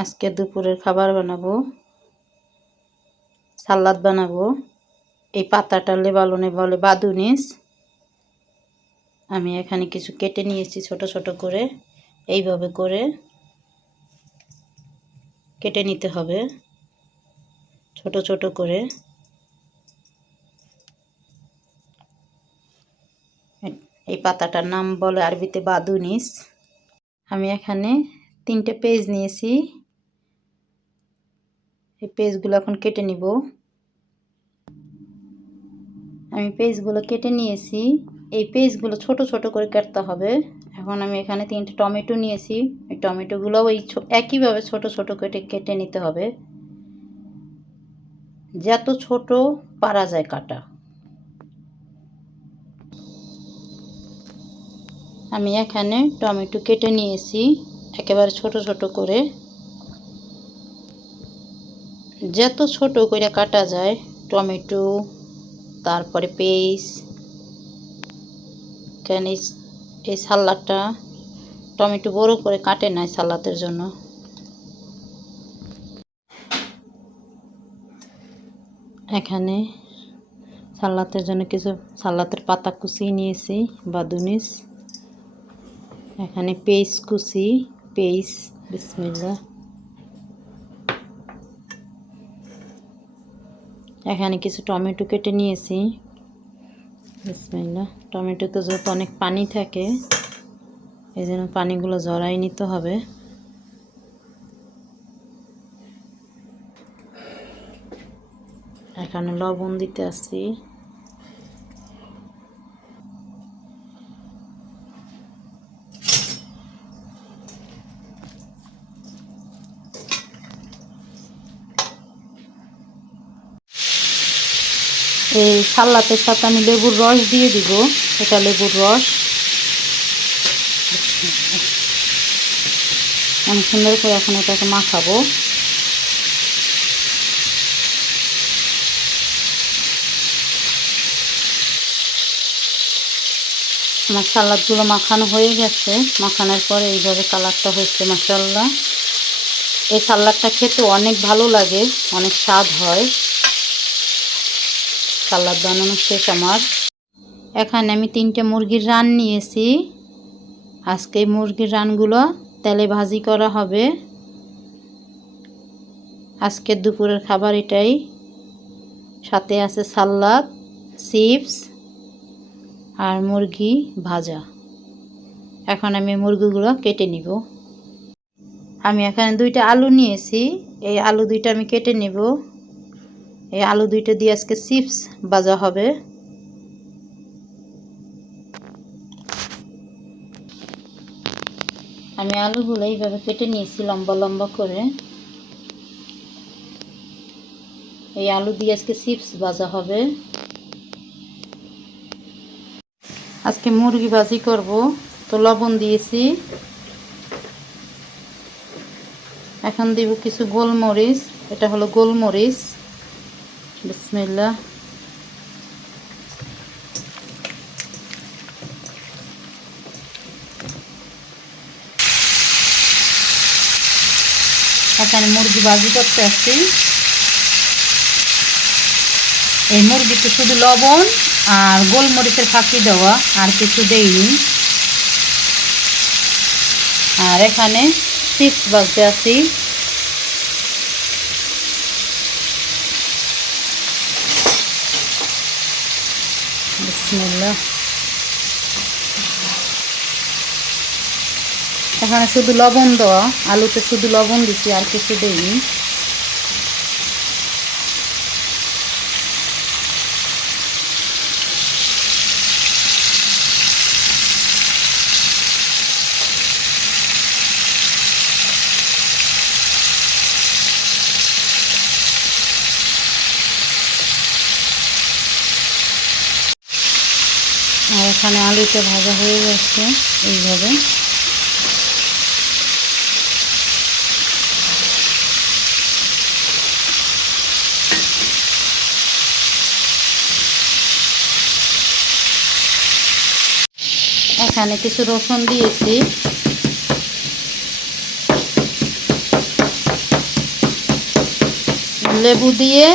আজকে দুপুরের খাবার বানাবো। সালাদ বানাবো। এই পাতাটা লেবালনে বলে বাদুনিস আমি এখানে কিছু কেটে নিয়েছি ছোট ছোট করে। এইভাবে করে কেটে নিতে হবে। ছোট ছোট করে। এই পাতাটার নাম বলে আরবিতে বাদুনিস আমি এখানে তিনটে পেজ নিয়েছি। এই পেজগুলো এখন কেটে নিব। আমি পেজগুলো কেটে নিয়েছি। এই পেজগুলো ছোট ছোট করে কাটতে হবে। এখন আমি এখানে তিনটে টমেটো নিয়েছি। এই টমেটোগুলো ওই একইভাবে ছোট ছোট কেটে কেটে নিতে হবে। যত ছোট পারা যায় কাটা। আমি এখানে টমেটো কেটে নিয়েছি। একেবারে ছোট ছোট করে। যত ছোট করে কাটা যায়, টমেটো, তারপরে পেঁয়াজ, কেন এই সালাডটা টমেটো বড় করে কাটে নাই সালাদের জন্য। এখানে সালাতের জন্য কিছু সালাতের পাতা কুচিয়ে নিয়েছি, বাদুনিস। এখানে পেস্ট কুচি পেস্ট বিসমিল্লা এখানে কিছু টমেটো কেটে নিয়েছি। বিসমিল্লা টমেটোতে যেহেতু অনেক পানি থাকে, এই জন্য পানিগুলো জড়াই নিতে হবে। এখানে লবণ দিতে আসছি। এই সাল্লাতের সাথে আমি লেবুর রস দিয়ে দিব। এটা লেবুর রস। আমি সুন্দর করে এখন এটাকে মাখাবো। আমার সালাদগুলো মাখানো হয়ে গেছে। মাখানোর পরে এইভাবে কালারটা হয়েছে মাসাল্লাহ এই সালাদটা খেতে অনেক ভালো লাগে, অনেক স্বাদ হয়। সালাদ বানানো শেষ আমার। এখানে আমি তিনটে মুরগির রান নিয়েছি। আজকে মুরগির রানগুলো তেলে ভাজি করা হবে। আজকের দুপুরের খাবার এটাই। সাথে আছে সালাদ, চিপস আর মুরগি ভাজা। এখন আমি মুরগিগুলো কেটে নিব। আমি এখানে দুইটা আলু নিয়েছি। এই আলু দুইটা আমি কেটে নিব। এই আলু দুইটা দিয়ে আজকে চিপস ভাজা হবে। আমি আলুগুলো এইভাবে কেটে নিয়েছি লম্বা লম্বা করে। এই আলু দিয়ে আজকে চিপস ভাজা হবে। আজকে মুরগি ভাজি করব, তো লবণ দিয়েছি। এখন দিব কিছু গোলমরিচ, এটা হলো গোলমরিচ। বিসমিল্লা এখানে মুরগি ভাজি করতে আসছি। এই মুরগিতে শুধু লবণ আর গোলমরিচের ফাঁকি দেওয়া আর কিছু দেইনি আর এখানে চিপস বাজতে আছি বিসমিল্লাহ। এখানে শুধু লবণ দেওয়া আলুতে শুধু লবণ দিচ্ছি আর কিছু দেইনি। আর এখানে আলুটা ভাজা হয়ে গেছে এইভাবে। এখানে কিছু রসুন দিয়েছি। লেবু দিয়ে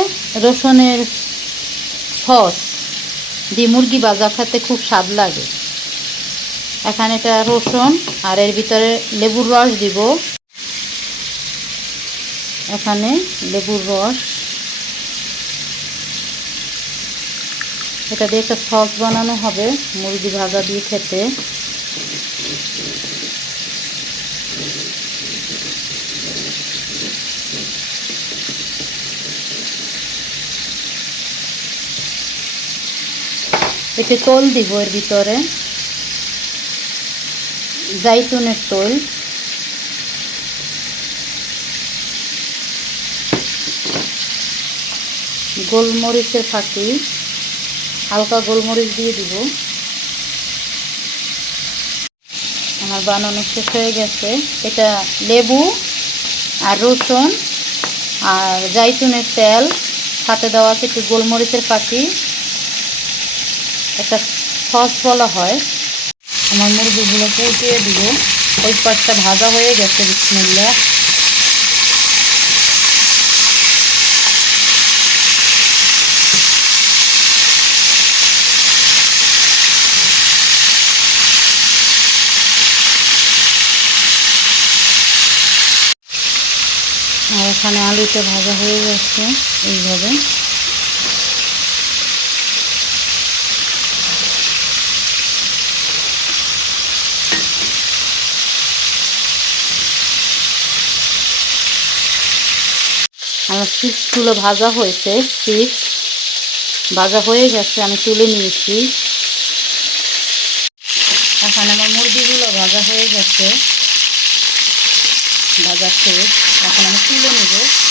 রসুনের সস। দিয়ে মুরগি ভাজা খেতে খুব স্বাদ লাগে। এখানে এটা রসুন আর এর ভিতরে লেবুর রস দিব। এখানে লেবুর রস। এটা দিয়ে একটা সস বানানো হবে মুরগি ভাজা দিয়ে খেতে। একটু তোল দিব এর ভিতরে। জাইতুনের তোল। গোলমরিচের ফাঁকি। হালকা গোলমরিচ দিয়ে দিব। আমার বানানো শেষ হয়ে গেছে। এটা লেবু আর রসুন আর জাইতুনের তেল। সাথে দেওয়া আছে একটু গোলমরিচের পাখি একটা সস বলা হয়। আমার মুরগিগুলো পুটিয়ে দিব। ওই পাশটা ভাজা হয়ে গেছে বিসমিল্লা আর এখানে আলুটা ভাজা হয়ে গেছে, এইভাবে আমার চিপসগুলো ভাজা হয়েছে চিপস ভাজা হয়ে গেছে, আমি তুলে নিয়েছি। এখন আমার মুরগিগুলো ভাজা হয়ে গেছে। ভাজা শেষ। এখন আমি তুলে নেব।